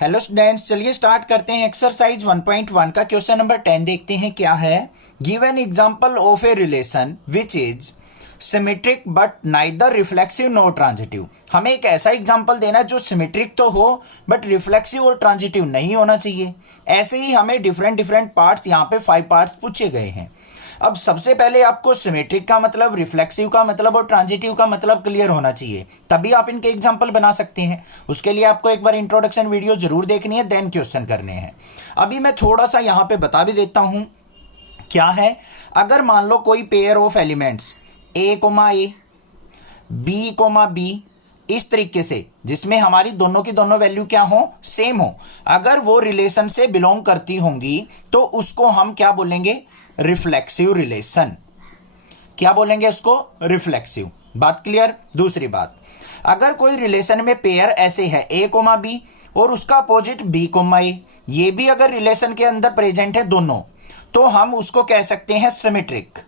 Hello students, चलिए start करते हैं। एक्सरसाइज 1.1 का क्वेश्चन नंबर 10 देखते हैं क्या है। Give an example of a relation which is symmetric but neither reflexive nor transitive. हमें एक ऐसा एग्जांपल देना है जो सिमेट्रिक तो हो बट रिफ्लेक्सिव और ट्रांजिटिव नहीं होना चाहिए। ऐसे ही हमें डिफरेंट पार्ट्स, यहाँ पे 5 पार्ट्स पूछे गए हैं। अब सबसे पहले आपको सिमेट्रिक का मतलब, रिफ्लेक्सिव का मतलब और ट्रांजिटिव का मतलब क्लियर होना चाहिए, तभी आप इनके एग्जांपल बना सकते हैं। उसके लिए आपको एक बार इंट्रोडक्शन वीडियो जरूर देखनी है, देन क्वेश्चन करने हैं। अभी मैं थोड़ा सा यहाँ पे बता भी देता हूं क्या है। अगर मान लो कोई pair of elements A comma A, B comma B, इस तरीके से जिसमें हमारी दोनों की दोनों वैल्यू क्या हो, सेम हो, अगर वो रिलेशन से बिलोंग करती होंगी तो उसको हम क्या बोलेंगे, रिफ्लेक्सिव रिलेशन। क्या बोलेंगे उसको, रिफ्लेक्सिव। बात क्लियर। दूसरी बात, अगर कोई रिलेशन में पेयर ऐसे है ए कोमा बी और उसका अपोजिट बी कोमा ए, ये भी अगर रिलेशन के अंदर प्रेजेंट है दोनों, तो हम उसको कह सकते हैं सिमेट्रिक।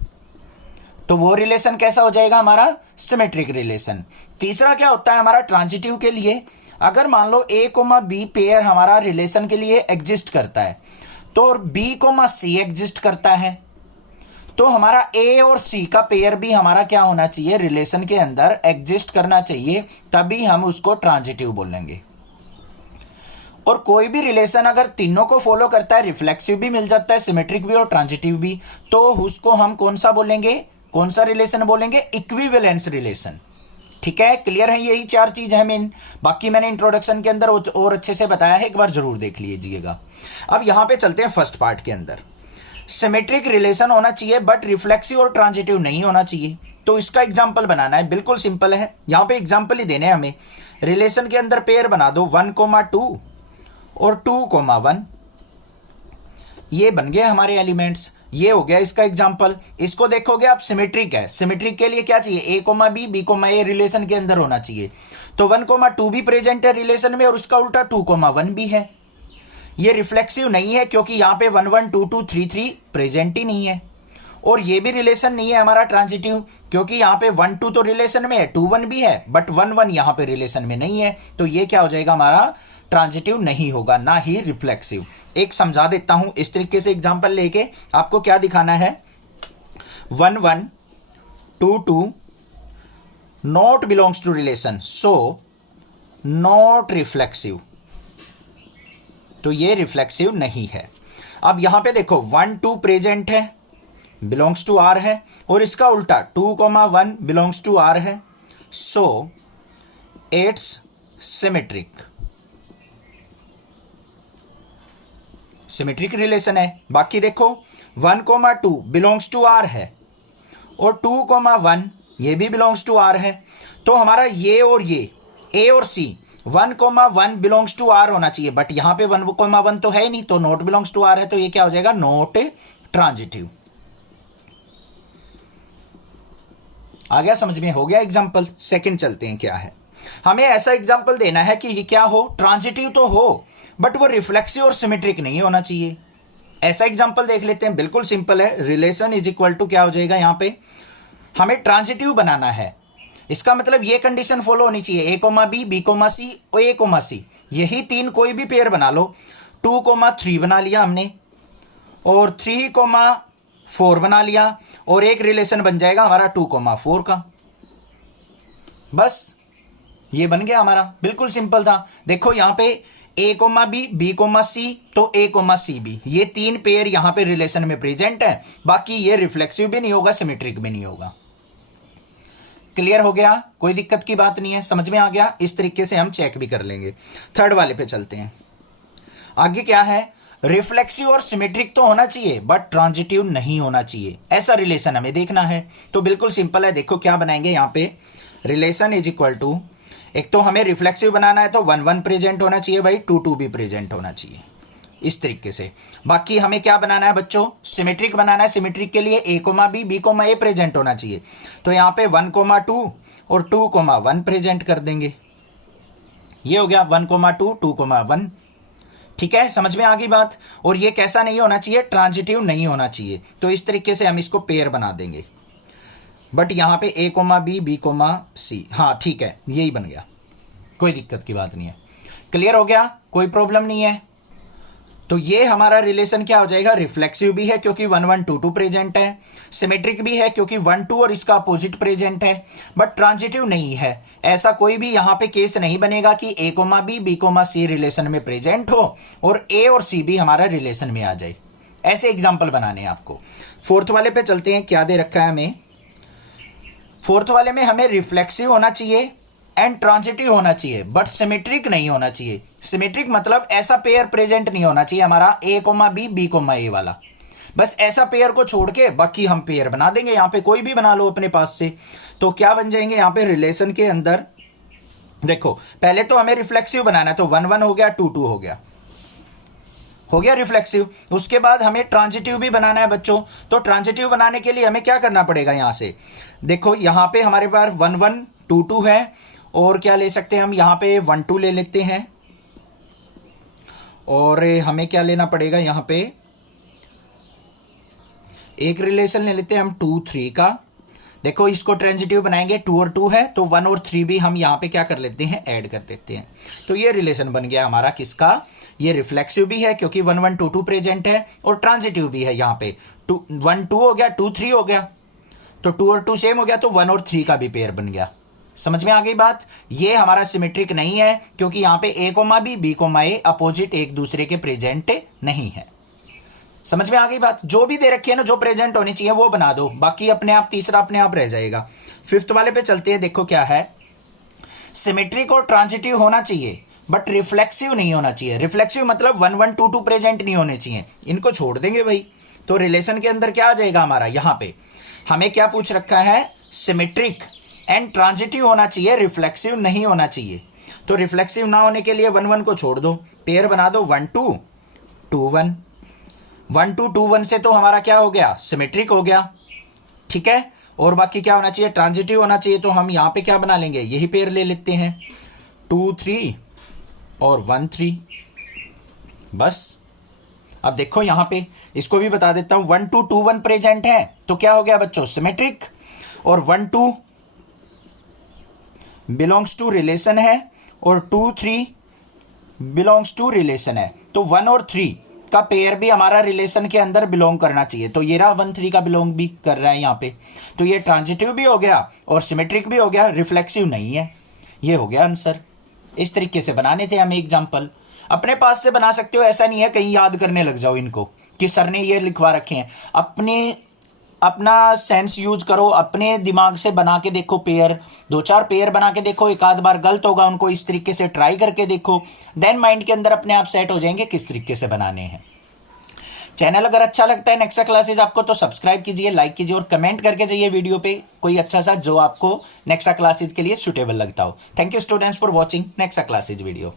तो वो रिलेशन कैसा हो जाएगा हमारा, सिमेट्रिक रिलेशन। तीसरा क्या होता है हमारा ट्रांजिटिव के लिए, अगर मान लो ए कोमा बी पेयर हमारा रिलेशन के लिए एग्जिस्ट करता है तो बी कोमा सी एग्जिस्ट करता है, तो हमारा ए और सी का पेयर भी हमारा क्या होना चाहिए, रिलेशन के अंदर एग्जिस्ट करना चाहिए, तभी हम उसको ट्रांजिटिव बोलेंगे। और कोई भी रिलेशन अगर तीनों को फॉलो करता है, रिफ्लेक्सिव भी मिल जाता है, सिमेट्रिक भी और ट्रांजिटिव भी, तो उसको हम कौन सा बोलेंगे, कौन सा रिलेशन बोलेंगे, इक्विवेलेंस रिलेशन। ठीक है, क्लियर है। यही 4 चीज है मेन, बाकी मैंने इंट्रोडक्शन के अंदर और अच्छे से बताया है, एक बार जरूर देख लीजिएगा। अब यहां पे चलते हैं फर्स्ट पार्ट के अंदर। सिमेट्रिक रिलेशन होना चाहिए बट रिफ्लेक्सिव और ट्रांजिटिव नहीं होना चाहिए, तो इसका एग्जांपल बनाना है। बिल्कुल सिंपल है, यहां पे एग्जांपल ही देने हैं हमें। रिलेशन के अंदर पेयर बना दो 1,2 और 2,1, ये बन गए हमारे एलिमेंट्स। ये हो गया इसका एग्जांपल। इसको देखोगे आप, सिमेट्रिक है। सिमेट्रिक के लिए क्या चाहिए, a comma b, b coma a relation के अंदर होना चाहिए। तो 1,2 भी प्रेजेंट है रिलेशन में और उसका उल्टा 2,1 भी है। ये रिफ्लेक्सिव नहीं है क्योंकि यहां पे 1 1 2 2 3 3 प्रेजेंट ही नहीं है। और ये भी रिलेशन नहीं है हमारा ट्रांजिटिव, क्योंकि यहां पे 1 2 तो रिलेशन में है, 2 1 भी है, बट 1 1 यहां पे रिलेशन में नहीं है। तो ये क्या हो जाएगा हमारा, ट्रांजिटिव नहीं होगा, ना ही रिफ्लेक्सिव। एक समझा देता हूं इस तरीके से एग्जांपल लेके। आपको क्या दिखाना है, 1 1 2 2 not belongs to relation, so not reflexive, तो ये रिफ्लेक्सिव नहीं है। अब यहां पे देखो 1 2 प्रेजेंट है, बिलोंग्स टू आर है, और इसका उल्टा 2,1 बिलोंग्स टू आर है, so it's symmetric. Symmetric relation है। बाकी देखो 1,2 बिलोंग्स टू आर है और 2,1 ये भी बिलोंग्स टू आर है, तो हमारा ये और ये ए और सी 1,1 बिलोंग्स टू आर होना चाहिए, बट यहां पे 1,1 तो है ही नहीं, तो नॉट बिलोंग्स टू आर है, तो ये क्या हो जाएगा, नॉट ट्रांजिटिव। आ गया समझ में, हो गया एग्जांपल। सेकंड चलते हैं, क्या है, हमें ऐसा एग्जांपल देना है कि ये क्या हो, ट्रांजिटिव तो हो बट वो रिफ्लेक्सिव और सिमेट्रिक नहीं होना चाहिए। ऐसा एग्जांपल देख लेते हैं, बिल्कुल सिंपल है। रिलेशन इज इक्वल टू क्या हो जाएगा, यहां पे हमें ट्रांजिटिव बनाना है। इसका मतलब ये कंडीशन फॉलो होनी चाहिए, a comma b, b comma c और ए कोमा सी, यही 3 कोई भी पेयर बना लो। 2,3 बना लिया हमने और 3,4 बना लिया, और एक रिलेशन बन जाएगा हमारा 2,4 का। बस ये बन गया हमारा, बिल्कुल सिंपल था। देखो यहां पे a comma b, b comma c, तो ए कोमा सी भी, ये 3 पेयर यहां पे रिलेशन में प्रेजेंट है। बाकी ये रिफ्लेक्सिव भी नहीं होगा, सिमेट्रिक भी नहीं होगा। क्लियर हो गया, कोई दिक्कत की बात नहीं है, समझ में आ गया। इस तरीके से हम चेक भी कर लेंगे। थर्ड वाले पे चलते हैं। आगे क्या है, रिफ्लेक्सिव और सिमेट्रिक तो होना चाहिए बट ट्रांजिटिव नहीं होना चाहिए, ऐसा रिलेशन हमें देखना है। तो बिल्कुल सिंपल है, देखो क्या बनाएंगे यहां पे, रिलेशन इज इक्वल टू, एक तो हमें रिफ्लेक्सिव बनाना है तो 1 1 प्रेजेंट होना चाहिए भाई, 2 2 भी प्रेजेंट होना चाहिए, इस तरीके से। बाकी हमें क्या बनाना है बच्चों, सिमेट्रिक बनाना है। सिमेट्रिक के लिए ए कोमा बी, बी कोमा ए प्रेजेंट होना चाहिए, तो यहां पे 1,2 और 2,1 प्रेजेंट कर देंगे। ये हो गया 1,2 2,1। ठीक है, समझ में आ गई बात। और ये कैसा नहीं होना चाहिए, ट्रांजिटिव नहीं होना चाहिए, तो इस तरीके से हम इसको पेयर बना देंगे। बट यहां पे a comma b, b comma c, हाँ ठीक है, यही बन गया, कोई दिक्कत की बात नहीं है। क्लियर हो गया, कोई प्रॉब्लम नहीं है। तो ये हमारा रिलेशन क्या हो जाएगा, रिफ्लेक्सिव भी है क्योंकि 1 1 2 2 प्रेजेंट है, सिमेट्रिक भी है क्योंकि 1 2 और इसका अपोजिट प्रेजेंट है, बट ट्रांजिटिव नहीं है। ऐसा कोई भी यहां पे केस नहीं बनेगा कि a comma b comma c relation में प्रेजेंट हो और ए और सी भी हमारा रिलेशन में आ जाए। ऐसे एग्जाम्पल बनाने हैं आपको। फोर्थ वाले पे चलते हैं, क्या दे रखा है हमें। फोर्थ वाले में हमें रिफ्लेक्सिव होना चाहिए एंड ट्रांजिटिव होना चाहिए, बट सिमेट्रिक नहीं होना चाहिए। सिमेट्रिक मतलब ऐसा पेयर प्रेजेंट नहीं होना चाहिए हमारा ए कोमा बी कोमा ए वाला। बस ऐसा पेयर को छोड़ के बाकी हम पेयर बना देंगे, यहां पे कोई भी बना लो अपने पास से। तो क्या बन जाएंगे यहां पे रिलेशन के अंदर, देखो पहले तो हमें रिफ्लेक्सिव बनाना है, तो 1 1 हो गया, 2 2 हो गया रिफ्लेक्सिव। उसके बाद हमें ट्रांजिटिव भी बनाना है बच्चों। तो ट्रांजिटिव बनाने के लिए हमें क्या करना पड़ेगा, यहां से देखो यहां पे हमारे पास 1 1 2 2 है, और क्या ले सकते हैं हम, यहां पे 1 2 ले लेते हैं, और हमें क्या लेना पड़ेगा, यहां पे एक रिलेशन ले लेते हैं हम 2 3 का। देखो इसको ट्रांजिटिव बनाएंगे, 2 और 2 है तो 1 और 3 भी हम यहां पे क्या कर लेते हैं, ऐड कर देते हैं। तो ये रिलेशन बन गया हमारा किसका, ये रिफ्लेक्सिव भी है क्योंकि 1 1 2 2 प्रेजेंट है, और ट्रांजिटिव भी है। यहां पे 1 2 हो गया, 2 3 हो गया, तो 2 और 2 सेम हो गया, तो 1 और 3 का भी पेयर बन गया। समझ में आ गई बात। ये हमारा सिमेट्रिक नहीं है क्योंकि यहां पे a comma b coma A opposite एक दूसरे के प्रेजेंट नहीं है। समझ में आ गई बात। जो भी दे रखी है ना, जो प्रेजेंट होनी चाहिए वो बना दो, बाकी अपने आप तीसरा अपने आप रह जाएगा। फिफ्थ वाले पे चलते हैं, देखो क्या है, सिमेट्रिक और ट्रांजिटिव होना चाहिए बट रिफ्लेक्सिव नहीं होना चाहिए। रिफ्लेक्सिव मतलब 1 1 2 2 प्रेजेंट नहीं होने चाहिए, इनको छोड़ देंगे भाई। तो रिलेशन के अंदर क्या आ जाएगा हमारा, यहां पे हमें क्या पूछ रखा है, सिमेट्रिक एंड ट्रांजिटिव होना चाहिए, रिफ्लेक्सिव नहीं होना चाहिए। तो रिफ्लेक्सिव ना होने के लिए 1 1 को छोड़ दो, पेयर बना दो 1 2 2 1 1 2 2 1 से तो हमारा क्या हो गया, सिमेट्रिक हो गया, ठीक है। और बाकी क्या होना चाहिए, ट्रांजिटिव होना चाहिए। तो हम यहां पे क्या बना लेंगे, यही पेयर ले लेते हैं 2 3 और 1 3, बस। अब देखो यहां पे इसको भी बता देता हूं, 1 2 2 1 प्रेजेंट है तो क्या हो गया बच्चों, सिमेट्रिक, और 1 2 बिलोंग्स टू रिलेशन है, और 2 3 बिलोंग्स टू रिलेशन है। तो 1 और 3 का पेयर भी हमारा रिलेशन के अंदर बिलोंग करना चाहिए। तो ये रहा 1 3 का बिलोंग भी कर रहा है यहां पे। तो ये ट्रांजिटिव भी हो गया और सिमेट्रिक भी हो गया, रिफ्लेक्सिव नहीं है। ये हो गया आंसर। इस तरीके से बनाने थे हमें एग्जाम्पल, अपने पास से बना सकते हो, ऐसा नहीं है कहीं याद करने लग जाओ इनको कि सर ने ये लिखवा रखे हैं। अपना सेंस यूज करो, अपने दिमाग से बना के देखो पेयर, 2-4 पेयर बना के देखो, एक आध बार गलत होगा, उनको इस तरीके से ट्राई करके देखो, देन माइंड के अंदर अपने आप सेट हो जाएंगे किस तरीके से बनाने हैं। चैनल अगर अच्छा लगता है नेक्सा क्लासेज आपको, तो सब्सक्राइब कीजिए, लाइक कीजिए और कमेंट करके जाइए वीडियो पे कोई अच्छा सा जो आपको नेक्सा क्लासेज के लिए सुटेबल लगता हो। Thank you students for watching Nexa classes video.